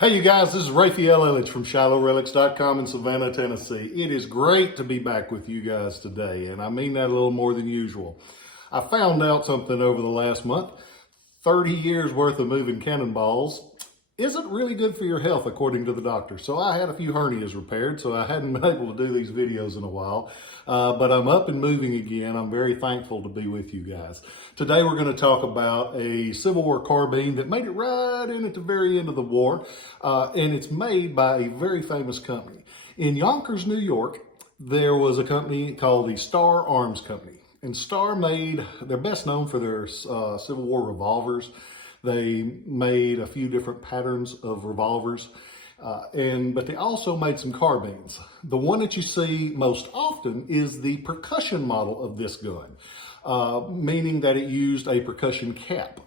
Hey you guys, this is Rafael Eledge from Relics.com in Savannah, Tennessee. It is great to be back with you guys today, and I mean that a little more than usual. I found out something over the last month. 30 years worth of moving cannonballs isn't really good for your health, according to the doctor. So I had a few hernias repaired, so I hadn't been able to do these videos in a while. But I'm up and moving again. I'm very thankful to be with you guys. Today we're going to talk about a Civil War carbine that made it right in at the very end of the war. And it's made by a very famous company. In Yonkers, New York, there was a company called the Starr Arms Company. And Starr they're best known for their Civil War revolvers. They made a few different patterns of revolvers, but they also made some carbines. The one that you see most often is the percussion model of this gun, meaning that it used a percussion cap.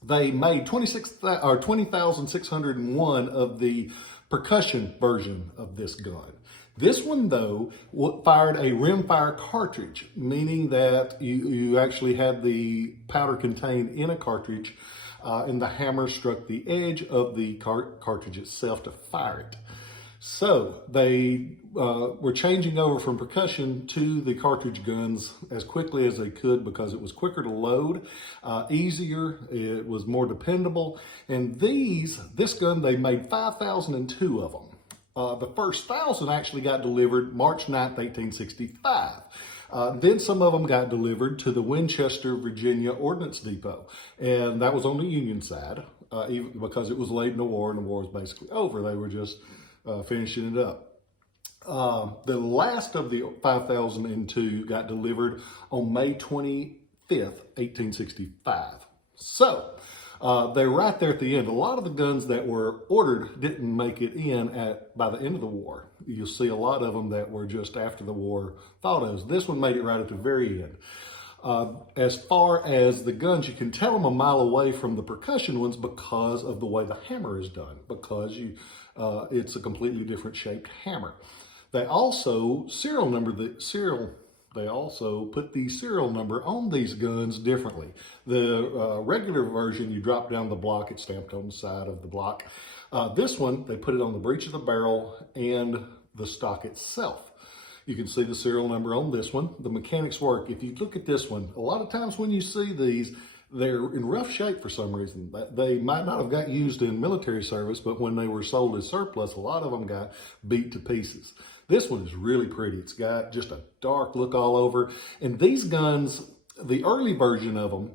They made 20,601 of the percussion version of this gun. This one, though, fired a rimfire cartridge, meaning that you actually had the powder contained in a cartridge, and the hammer struck the edge of the cartridge itself to fire it. So they were changing over from percussion to the cartridge guns as quickly as they could because it was quicker to load, easier, it was more dependable. And this gun, they made 5,002 of them. The first 1,000 actually got delivered March 9th, 1865. Then some of them got delivered to the Winchester, Virginia Ordnance Depot. And that was on the Union side, even because it was late in the war and the war was basically over. They were just finishing it up. The last of the 5,002 got delivered on May 25th, 1865. So, they're right there at the end. A lot of the guns that were ordered didn't make it in by the end of the war. You'll see a lot of them that were just after the war thought of. This one made it right at the very end. As far as the guns, you can tell them a mile away from the percussion ones because of the way the hammer is done, because it's a completely different shaped hammer. They also They also put the serial number on these guns differently. The regular version, you drop down the block, it's stamped on the side of the block. This one, they put it on the breech of the barrel and the stock itself. You can see the serial number on this one. The mechanics work. If you look at this one, a lot of times when you see these, they're in rough shape for some reason. They might not have got used in military service, but when they were sold as surplus, a lot of them got beat to pieces. This one is really pretty. It's got just a dark look all over. And these guns, the early version of them,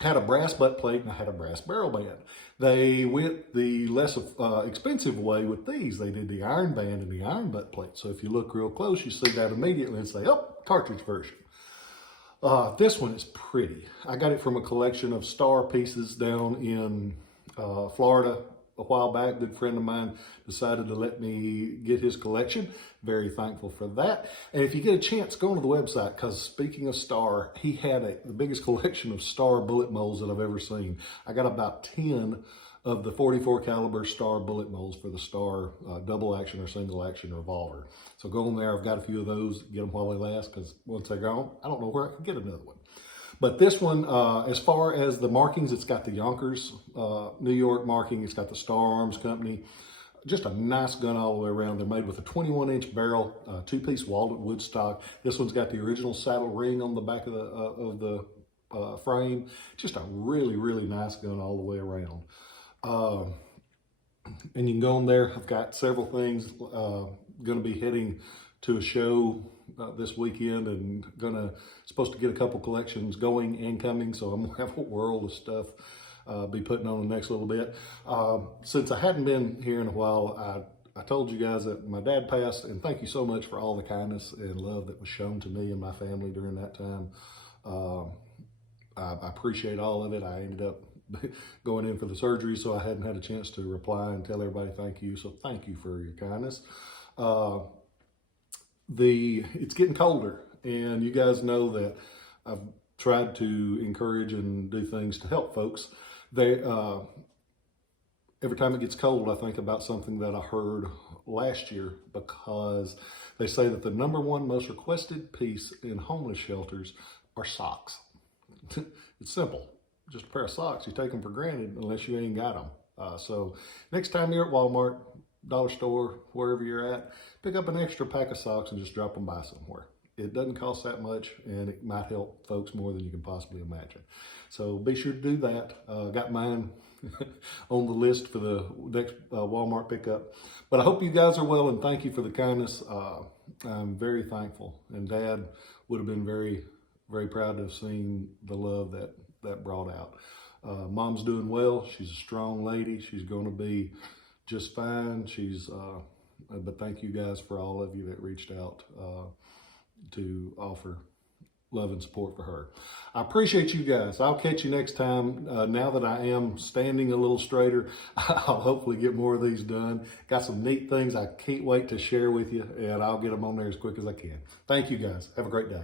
had a brass butt plate and had a brass barrel band. They went the less expensive way with these. They did the iron band and the iron butt plate. So if you look real close, you see that immediately and say, oh, cartridge version. This one is pretty. I got it from a collection of Starr pieces down in Florida a while back. A good friend of mine decided to let me get his collection. Very thankful for that. And if you get a chance, go onto the website, because speaking of Starr, he had the biggest collection of Starr bullet molds that I've ever seen. I got about 10 of the 44 caliber Starr bullet molds for the Starr double action or single action revolver. So go on there. I've got a few of those. Get them while they last, because once they're gone, I don't know where I can get another one. But this one, as far as the markings, it's got the Yonkers, New York marking. It's got the Starr Arms Company. Just a nice gun all the way around. They're made with a 21-inch barrel, two-piece walnut wood stock. This one's got the original saddle ring on the back of the frame. Just a really, really nice gun all the way around. And you can go on there. I've got several things. Going to be heading to a show this weekend, and supposed to get a couple collections going and coming, so I'm gonna have a world of stuff be putting on the next little bit. Since I hadn't been here in a while, I told you guys that my dad passed, and thank you so much for all the kindness and love that was shown to me and my family during that time. I appreciate all of it. I ended up going in for the surgery, so I hadn't had a chance to reply and tell everybody thank you, so thank you for your kindness. It's getting colder, and you guys know that I've tried to encourage and do things to help folks. Every time it gets cold, I think about something that I heard last year, because they say that the #1 most requested piece in homeless shelters are socks. It's simple. Just a pair of socks. You take them for granted unless you ain't got them. So next time you're at Walmart, dollar store, wherever you're at, pick up an extra pack of socks and just drop them by somewhere. It doesn't cost that much, and it might help folks more than you can possibly imagine. So be sure to do that. Got mine on the list for the next Walmart pickup. But I hope you guys are well, and thank you for the kindness. I'm very thankful, and Dad would have been very, very proud to have seen the love that brought out. Mom's doing well. She's a strong lady. She's going to be just fine. But thank you guys for all of you that reached out to offer love and support for her. I appreciate you guys. I'll catch you next time. Now that I am standing a little straighter, I'll hopefully get more of these done. Got some neat things I can't wait to share with you, and I'll get them on there as quick as I can. Thank you guys. Have a great day.